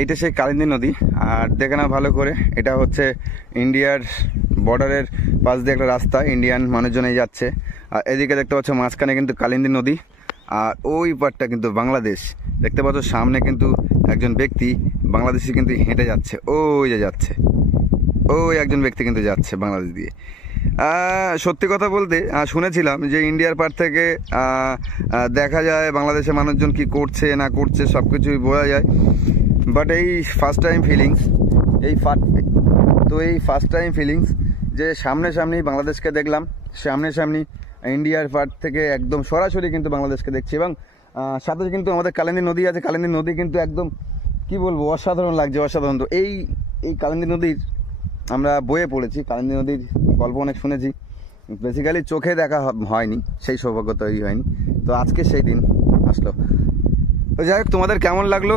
এইটা সেই কালিন্দী নদী। আর দেখে না ভালো করে, এটা হচ্ছে ইন্ডিয়ার বর্ডারের পাশ দিয়ে একটা রাস্তা, ইন্ডিয়ান মানুষজনই যাচ্ছে। আর এদিকে দেখতে পাচ্ছ মাঝখানে কিন্তু কালিন্দী নদী, আর ওই পারটা কিন্তু বাংলাদেশ। দেখতে পাচ্ছ সামনে কিন্তু একজন ব্যক্তি বাংলাদেশি কিন্তু হেঁটে যাচ্ছে, ওই যে যাচ্ছে, ওই একজন ব্যক্তি কিন্তু যাচ্ছে বাংলাদেশ দিয়ে। সত্যি কথা বলতে শুনেছিলাম যে ইন্ডিয়ার পার থেকে দেখা যায় বাংলাদেশের মানুষজন কি করছে না করছে সব কিছুই বোঝা যায়। বাট এই ফার্স্ট টাইম ফিলিংস, এই ফার্স্ট টাইম ফিলিংস যে সামনাসামনি বাংলাদেশকে দেখলাম, সামনাসামনি ইন্ডিয়ার পার থেকে একদম সরাসরি কিন্তু বাংলাদেশকে দেখছি। এবং সাথে কিন্তু আমাদের কালিন্দী নদী আছে, কালিন্দী নদী কিন্তু একদম কি বলবো অসাধারণ লাগছে, অসাধারণ। তো এই কালিন্দী নদীর আমরা বইয়ে পড়েছি, কালিন্দী নদীর গল্প অনেক শুনেছি, বেসিক্যালি চোখে দেখা হয়নি, সেই সৌভাগ্য তৈরি হয়নি। তো আজকে সেই দিন আসলো। তো যাই হোক, তোমাদের কেমন লাগলো